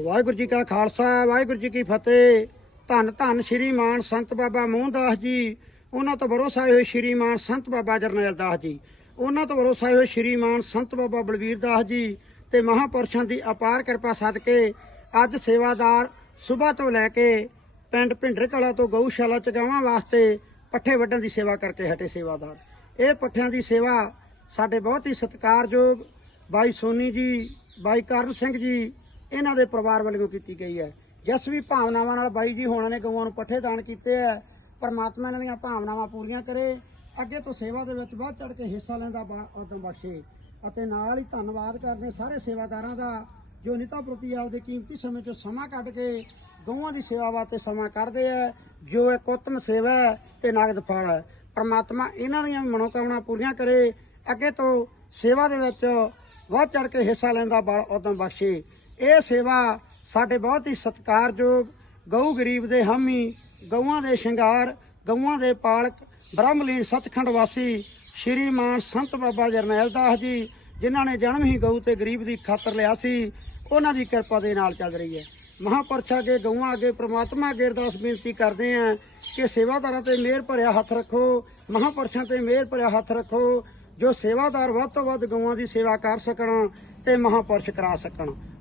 ਵਾਹਿਗੁਰੂ ਜੀ ਕਾ ਖਾਲਸਾ, ਵਾਹਿਗੁਰੂ ਜੀ ਕੀ ਫਤਿਹ। ਧੰਨ ਧੰਨ ਸ਼੍ਰੀ ਮਾਨ ਸੰਤ ਬਾਬਾ ਮੋਹਨਦਾਸ ਜੀ। ਉਹਨਾਂ ਤੋਂ ਭਰੋਸਾ ਹੋਏ ਸ਼੍ਰੀ ਮਾਨ ਸੰਤ ਬਾਬਾ ਜਰਨੈਲ ਦਾਸ ਜੀ। ਉਹਨਾਂ ਤੋਂ ਭਰੋਸਾ ਹੋਏ ਸ਼੍ਰੀ ਮਾਨ ਸੰਤ ਬਾਬਾ ਬਲਵੀਰ ਦਾਸ ਜੀ ਤੇ ਮਹਾਪੁਰਸ਼ਾਂ ਦੀ ਅਪਾਰ ਕਿਰਪਾ ਸਦਕੇ ਅੱਜ ਸੇਵਾਦਾਰ ਸਵੇਰ ਤੋਂ ਲੈ ਕੇ ਪਿੰਡ ਭਿੰਡਰ ਕਲਾ ਤੋਂ ਗਊਸ਼ਾਲਾ ਚ ਗਾਵਾਂ ਵਾਸਤੇ ਪੱਠੇ ਵੱਢਣ ਦੀ ਸੇਵਾ ਕਰਕੇ ਹਟੇ ਸੇਵਾਦਾਰ। ਇਹ ਪੱਠਿਆਂ ਦੀ ਸੇਵਾ ਸਾਡੇ ਬਹੁਤ ਹੀ ਸਤਿਕਾਰਯੋਗ ਬਾਈ ਸੋਨੀ ਜੀ, ਬਾਈ ਕਰਨ ਸਿੰਘ ਜੀ ਇਹਨਾਂ ਦੇ ਪਰਿਵਾਰ ਵੱਲੋਂ ਕੀਤੀ ਗਈ ਹੈ। ਜਿਸ ਵੀ ਭਾਵਨਾਵਾਂ ਨਾਲ ਬਾਈ ਜੀ ਹੋਣਾ ਨੇ ਗਊਆਂ ਨੂੰ ਪੱਠੇ ਦਾਨ ਕੀਤੇ ਹੈ, ਪਰਮਾਤਮਾ ਇਹਨਾਂ ਦੀਆਂ ਭਾਵਨਾਵਾਂ ਪੂਰੀਆਂ ਕਰੇ, ਅੱਗੇ ਤੋਂ ਸੇਵਾ ਦੇ ਵਿੱਚ ਵੱਧ ਚੜ ਕੇ ਹਿੱਸਾ ਲੈਂਦਾ ਬਾ- ਉਦਮ ਬਖਸ਼ੇ। ਅਤੇ ਨਾਲ ਹੀ ਧੰਨਵਾਦ ਕਰਦੇ ਸਾਰੇ ਸੇਵਾਦਾਰਾਂ ਦਾ, ਜੋ ਨਿਤਾ ਪ੍ਰਤੀ ਆਪਦੇ ਕੀਮਤੀ ਸਮੇਂ ਚੋਂ ਸਮਾਂ ਕੱਢ ਕੇ ਗਊਆਂ ਦੀ ਸੇਵਾ ਵਾਸਤੇ ਸਮਾਂ ਕੱਢਦੇ ਆ ਜੋ ਇੱਕ ਉੱਤਮ ਸੇਵਾ ਹੈ ਤੇ ਨਗਦ ਫਲ ਹੈ। ਪਰਮਾਤਮਾ ਇਹਨਾਂ ਦੀਆਂ ਮਨੋਕਾਮਨਾ ਪੂਰੀਆਂ ਕਰੇ, ਅੱਗੇ ਤੋਂ ਸੇਵਾ ਦੇ ਵਿੱਚ ਵੱਧ ਚੜ ਕੇ ਹਿੱਸਾ ਲੈਂਦਾ ਬਲ ਉਦਮ ਬਖਸ਼ੇ। ਇਹ ਸੇਵਾ ਸਾਡੇ ਬਹੁਤ ਹੀ ਸਤਿਕਾਰਯੋਗ ਗਊ ਗਰੀਬ ਦੇ ਹਾਮੀ ਗਊਆਂ ਦੇ ਸ਼ਿੰਗਾਰ, ਗਊਆਂ ਦੇ ਪਾਲਕ, ਬ੍ਰਹਮਲੀਨ ਸਤਖੰਡ ਵਾਸੀ ਸ਼੍ਰੀ ਮਾਨ ਸੰਤ ਬਾਬਾ ਜਰਨੈਲ ਦਾਸ ਜੀ, ਜਿਨ੍ਹਾਂ ਨੇ ਜਨਮ ਹੀ ਗਊ ਤੇ ਗਰੀਬ ਦੀ ਖਾਤਰ ਲਿਆ ਸੀ, ਉਹਨਾਂ ਦੀ ਕਿਰਪਾ ਦੇ ਨਾਲ ਚੱਲ ਰਹੀ ਹੈ। ਮਹਾਪੁਰਸ਼ਾਂ ਅੱਗੇ, ਗਊਆਂ ਅੱਗੇ, ਪ੍ਰਮਾਤਮਾ ਅੱਗੇ ਅਰਦਾਸ ਬੇਨਤੀ ਕਰਦੇ ਆਂ ਕਿ ਸੇਵਾਦਾਰਾਂ ਤੇ ਮਿਹਰ ਭਰਿਆ ਹੱਥ ਰੱਖੋ, ਮਹਾਪੁਰਸ਼ਾਂ ਤੇ ਮਿਹਰ ਭਰਿਆ ਹੱਥ ਰੱਖੋ, ਜੋ ਸੇਵਾਦਾਰ ਵੱਧ ਤੋਂ ਵੱਧ ਗਊਆਂ ਦੀ ਸੇਵਾ ਕਰ ਸਕਣ ਤੇ ਮਹਾਪੁਰਸ਼ ਕਰਾ ਸਕਣ।